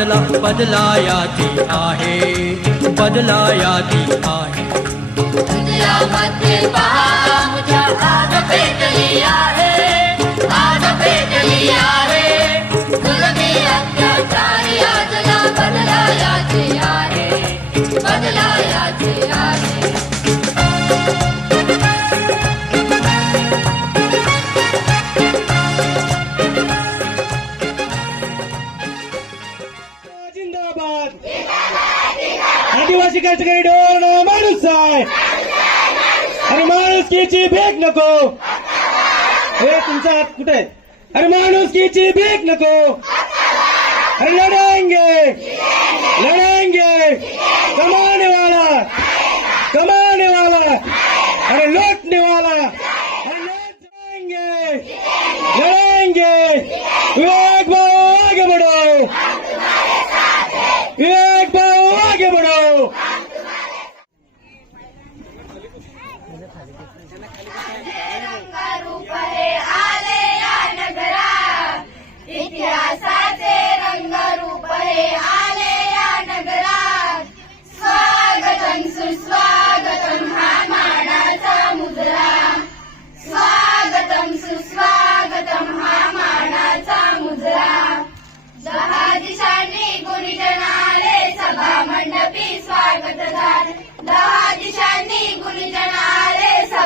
बदला आजला बदलायाची आहे बदलायाची आहे. जिंदाबाद. आदिवासी कष्टकरी डोन माणूस आहे. अरे माणुसकीची भेट नको. हे तुमचा हात कुठे आहे? अरे माणुसकीची भेट नको. अरे लढाएंगे लढाएंगे कमाने वाला कमाने वाला अरे लौटने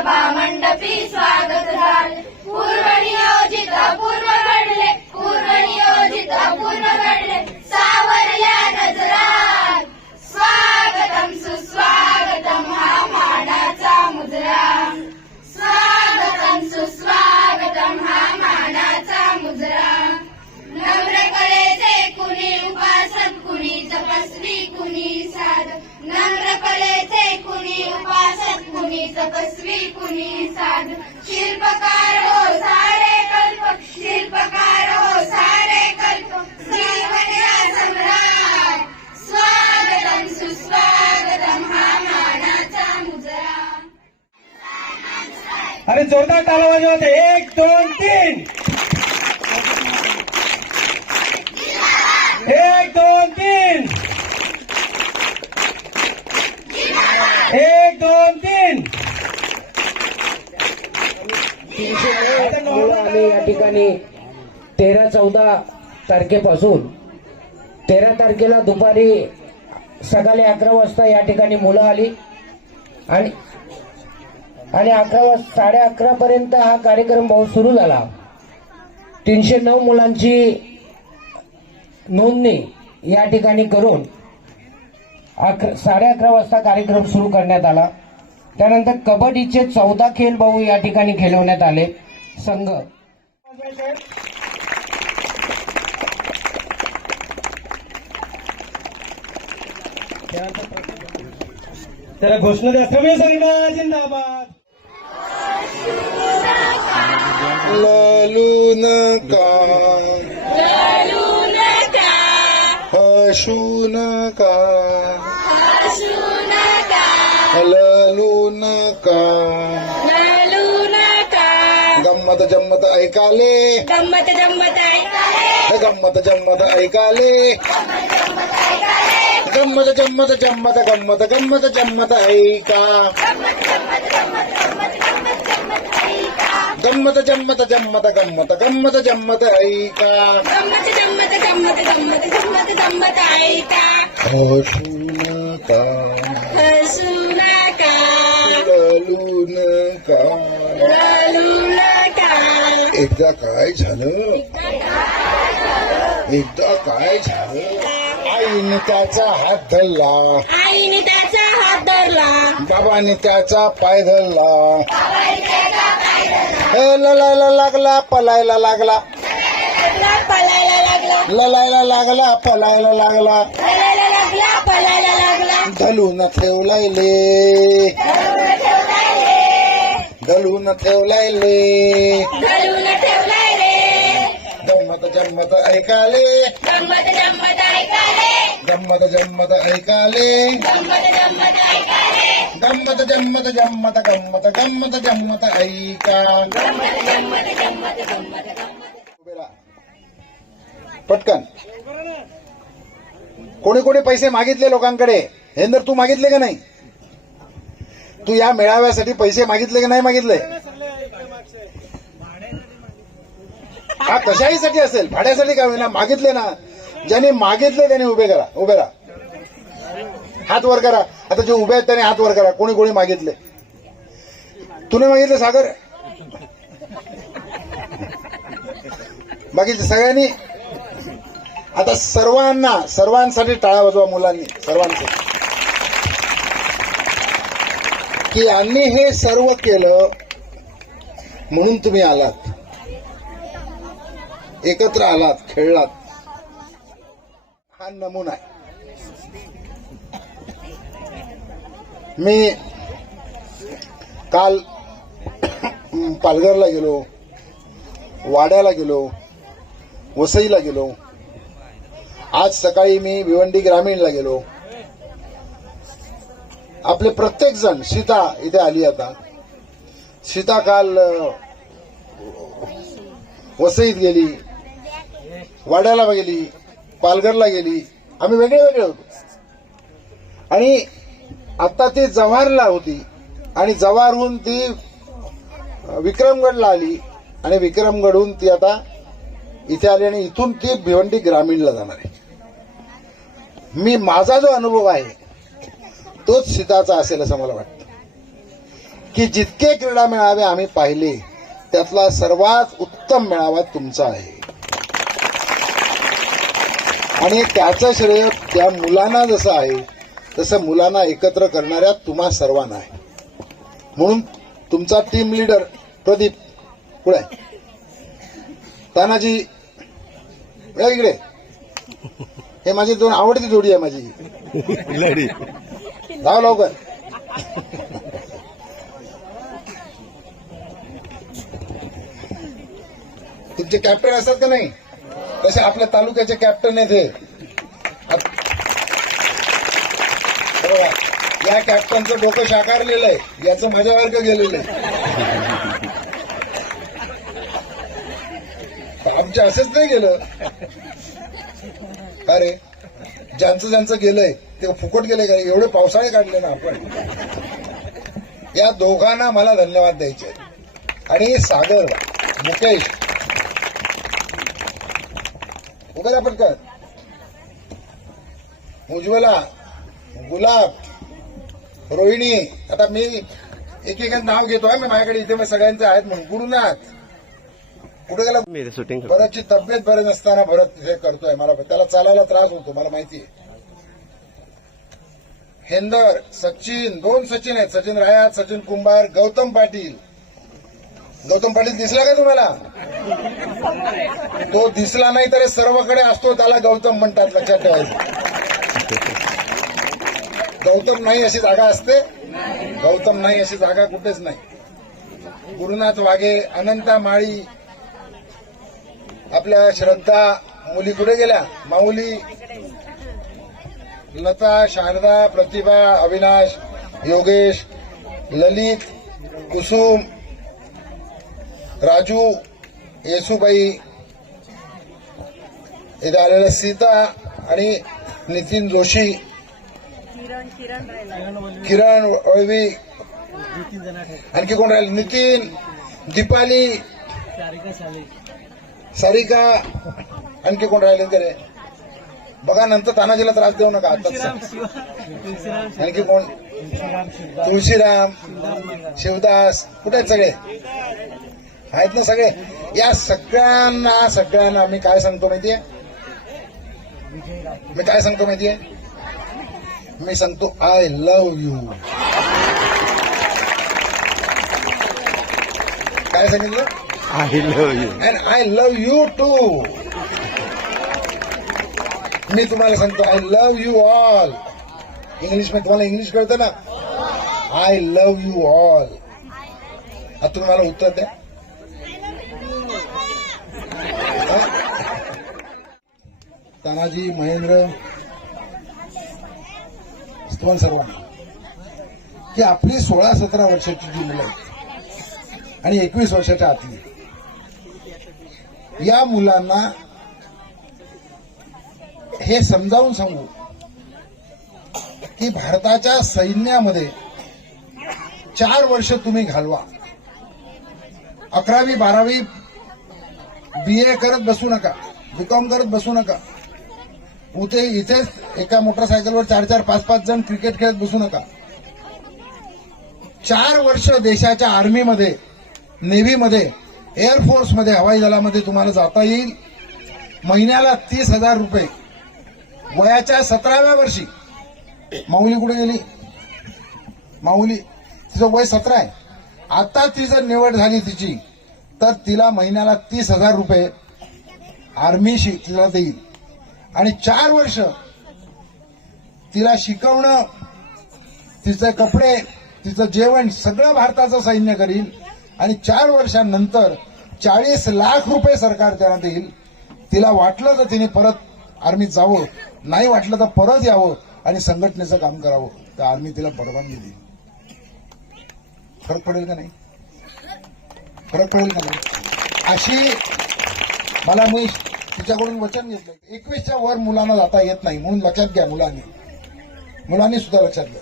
सभा मंडपी स्वागत झाले. पूर्व नियोजित पूर्व घडले. कुणी साध. शिल्पकार हो सारे कल्प. शिल्पकार हो सारे कल्प. जीवन्या सम्राट. स्वागतम सुस्वागतम हा मानाचा मुजरा. अरे जोरदार टाळा वाजवते एक दोन तीन. एक दोन तीन एक दोन तीन मुलं आम्ही या ठिकाणी तेरा चौदा तारखेपासून तेरा तारखेला दुपारी सकाळी अकरा वाजता या ठिकाणी मुलं आली. आणि आणि अकरा वाजता साडे अकरापर्यंत हा कार्यक्रम भाऊ सुरू झाला. तीनशे नऊ मुलांची नोंदणी या ठिकाणी करून अकरा साडे अकरा वाजता कार्यक्रम सुरू करण्यात आला. त्यानंतर कबड्डीचे चौदा खेळ भाऊ या ठिकाणी खेळवण्यात आले. संघ. त्याला घोषणा द्या. सगळे संघ जिंदाबाद. लालू नका हसू नका लालू नका गंमत जम्मत ऐकाले. गंमत गंमत ऐकाले. गंमत जम्मत ऐकाले. गंमत जम्मत जम्मत गंमत गंमत जम्मत ऐका गंमत जम्मत जम्मत गंमत गंमत जम्मत ऐका गंमत गंमत गंमत गंमत गंमत गंमत ऐका हसू नका हसू नका लालू नका रडू नका एकदा काय झालं एकदा काय झालं आईने त्याचा हात धरला. आईने त्याचा हात धरला. बाबाने त्याचा पाय धरला. हे ललायला लागला पलायला लागला. लागला पळायला लागला. ललायला लागला पलायला लागला. पळायला लागला पळायला लागला. धलून ठेवलायले. धलून ठेवलायले. घालून ठेवलाय रे गंमत जम्मत ऐकाले. गंमत गंमत जम्मत जम्मत ऐकाले. गम्मत जम्मत जम्मत गम्मत गम्मत जम्मत ऐका. पटकन. कोणी कोणी पैसे मागितले लोकांकडे? हेंदर तू मागितले का नाही? तू या मेळाव्यासाठी पैसे मागितले की नाही मागितले? हा कशाहीसाठी असेल? भाड्यासाठी का होईना? मागितले ना. ज्यांनी मागितले त्यांनी उभे करा उभे राहा. हात वर करा. आता जे उभे आहेत त्यांनी हात वर करा. कोणी कोणी मागितले? तुने मागितलं सागर? बाकी सगळ्यांनी? आता सर्वांना सर्वांसाठी टाळा वाजवा मुलांनी सर्वांसाठी की यांनी हे सर्व केलं म्हणून तुम्ही आलात. एकत्र आलात खेळलात. हा नमुना आहे. मी काल पालघरला गेलो वाड्याला गेलो वसईला गेलो. आज सकाळी मी भिवंडी ग्रामीणला गेलो. आपले प्रत्येक जण सीता इथे आली आता. सीता काल वसईत गेली वाड्याला गेली. पालघरला गेली. आम्ही वेगळे वेगळे होतो. आणि आता ती जव्हारला होती. आणि जव्हारहून ती विक्रमगडला आली. आणि विक्रमगडहून ती आता इथे आली आणि इथून ती भिवंडी ग्रामीणला जाणार आहे. मी माझा जो अनुभव आहे तोच सीताचा असेल असं मला वाटतं. की जितके क्रीडा मेळावे आम्ही पाहिले त्यातला सर्वात उत्तम मेळावा तुमचा आहे. आणि त्याचं श्रेय त्या मुलांना जसं आहे तसं मुलांना एकत्र करणाऱ्या तुम्हा सर्वांना आहे. म्हणून तुमचा टीम लीडर प्रदीप कुठे आहे? तानाजी इकडे. हे माझी दोन आवडती जोडी आहे माझी. लाव लवकर. तुमचे कॅप्टन असतात का नाही? तसे आपल्या तालुक्याचे कॅप्टन आहेत हे. आत- या कॅप्टनचं डोकं साकारलेलं आहे. याचं माझ्यासारखं गेलेलं आहे. आमचे असंच नाही गेलं. अरे ज्यांचं ज्यांचं गेलंय ते फुकट गेले का एवढे पावसाळे काढले ना आपण. या दोघांना मला धन्यवाद द्यायचे आणि सागर मुकेश उभे राहा पटकन. उज्ज्वला गुलाब रोहिणी. आता मी एकेकाचं नाव घेतोय मी माझ्याकडे इथे मग सगळ्यांचे आहेत म्हणून. गुरुनाथ. कुठे गेला? मेरे शूटिंग भरतची तब्येत बरी नसताना भरत हे करतोय मला. त्याला चालायला त्रास होतो मला माहिती आहे. हेंदर सचिन दोन सचिन आहेत. सचिन रायात सचिन कुंभार गौतम पाटील. गौतम पाटील दिसला का तुम्हाला? तो दिसला नाही तर सर्वकडे असतो त्याला गौतम म्हणतात लक्षात ठेवायचं. गौतम नाही अशी जागा असते. गौतम नाही अशी जागा कुठेच नाही. गुरुनाथ वाघे अनंता माळी आपल्या श्रद्धा मुली कुठे गेल्या? माऊली लता शारदा प्रतिभा अविनाश योगेश ललित कुसुम राजू येसुबाई इथे आलेल्या सीता आणि नितीन जोशी. किरण वळवी. आणखी कोण राहिले? नितीन दीपाली सारिका आणखी कोण राहिले तरी बघा नंतर तानाजीला त्रास देऊ नका. आताच. आणखी कोण? तुळशीराम शिवदास. कुठे आहेत सगळे? आहेत ना सगळे? या सगळ्यांना सगळ्यांना मी काय सांगतो माहितीये? मी काय सांगतो माहितीये? मी सांगतो आय लव्ह यू काय सांगितलं? आई love you and I love you too मी तुम्हाला सांगतो आय लव्ह यू ऑल इंग्लिशमध्ये तुम्हाला इंग्लिश कळतं ना? आय लव्ह यू ऑल आता तुम्ही मला उत्तर द्या. तानाजी महेंद्र तुम्हाला सर्वांना की आपली सोळा सतरा वर्षाची जी मुलं आहेत आणि एकवीस वर्षाच्या आतली या मुलांना हे समजावून सांगू की भारताच्या सैन्यामध्ये चार वर्ष तुम्ही घालवा. अकरावी बारावी बी ए करत बसू नका बीकॉम करत बसू नका. उते इथेच एका मोटरसायकलवर चार चार पाच पाच जण क्रिकेट खेळत बसू नका. चार वर्ष देशाच्या आर्मीमध्ये नेव्हीमध्ये एअरफोर्समध्ये हवाई दलामध्ये तुम्हाला जाता येईल. महिन्याला तीस हजार रुपये. वयाच्या सतराव्या वर्षी. माऊली कुठे गेली? माऊली तिचं वय सतरा आहे. आता ती जर निवड झाली तिची तर तिला महिन्याला तीस हजार रुपये आर्मीशी तिला देईल. आणि चार वर्ष तिला शिकवणं तिचे कपडे तिचं जेवण सगळं भारताचं सैन्य करील आणि चार वर्षांनंतर चाळीस लाख रुपये सरकार त्यांना देईल. तिला वाटलं तर तिने परत आर्मीत जावं. नाही वाटलं तर परत यावं आणि संघटनेचं काम करावं. तर आर्मी तिला परवानगी देईल. फरक पडेल का नाही? फरक पडेल का नाही? अशी मला मी तिच्याकडून वचन घेतलं एकवीसच्या वर मुलांना जाता येत नाही म्हणून लक्षात घ्या मुलांनी. मुलांनी सुद्धा लक्षात घ्या.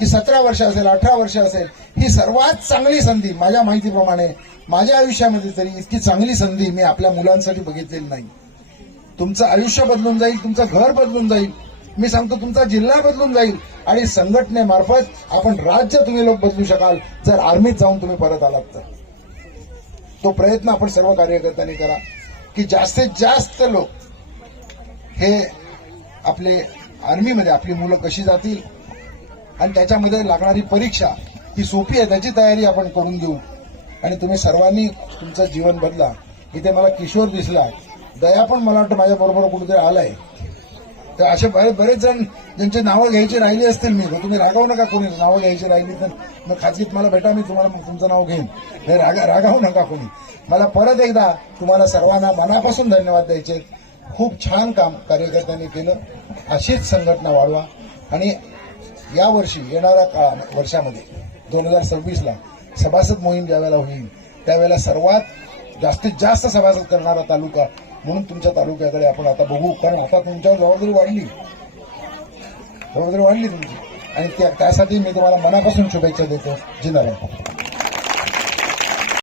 की सतरा वर्ष असेल अठरा वर्ष असेल ही सर्वात चांगली संधी माझ्या माहितीप्रमाणे माझ्या आयुष्यामध्ये तरी इतकी चांगली संधी मी आपल्या मुलांसाठी बघितलेली नाही. तुमचं आयुष्य बदलून जाईल तुमचं घर बदलून जाईल. मी सांगतो तुमचा जिल्हा बदलून जाईल. आणि संघटनेमार्फत आपण राज्य तुम्ही लोक बदलू शकाल जर आर्मीत जाऊन तुम्ही परत आलात तर. तो प्रयत्न आपण सर्व कार्यकर्त्यांनी करा. की जास्तीत जास्त लोक हे आपले आर्मीमध्ये आपली मुलं कशी जातील? आणि त्याच्यामध्ये लागणारी परीक्षा ही सोपी आहे त्याची तयारी आपण करून घेऊ आणि तुम्ही सर्वांनी तुमचं जीवन बदला. इथे मला किशोर दिसला दया पण मला वाटतं माझ्याबरोबर कुठेतरी आलाय. तर असे बरेच बरेच जण ज्यांची नावं घ्यायची राहिली असतील मी तुम्ही रागावू नका कोणी. नावं घ्यायची राहिली तर मग खाजगीत मला भेटा मी तुम्हाला तुमचं नाव घेईन. हे रागा रागावू नका कोणी. मला परत एकदा तुम्हाला सर्वांना मनापासून धन्यवाद द्यायचे. खूप छान काम कार्यकर्त्यांनी केलं. अशीच संघटना वाढवा. आणि यावर्षी येणाऱ्या काळा वर्षामध्ये दोन हजार सव्वीसला सभासद मोहीम ज्यावेळेला होईल त्यावेळेला सर्वात जास्तीत जास्त सभासद करणारा तालुका म्हणून तुमच्या तालुक्याकडे आपण आता बघू. कारण आता तुमच्यावर जबाबदारी वाढली. जबाबदारी वाढली तुमची. आणि त्या- त्यासाठी मी तुम्हाला मनापासून शुभेच्छा देतो. जिंदाबाद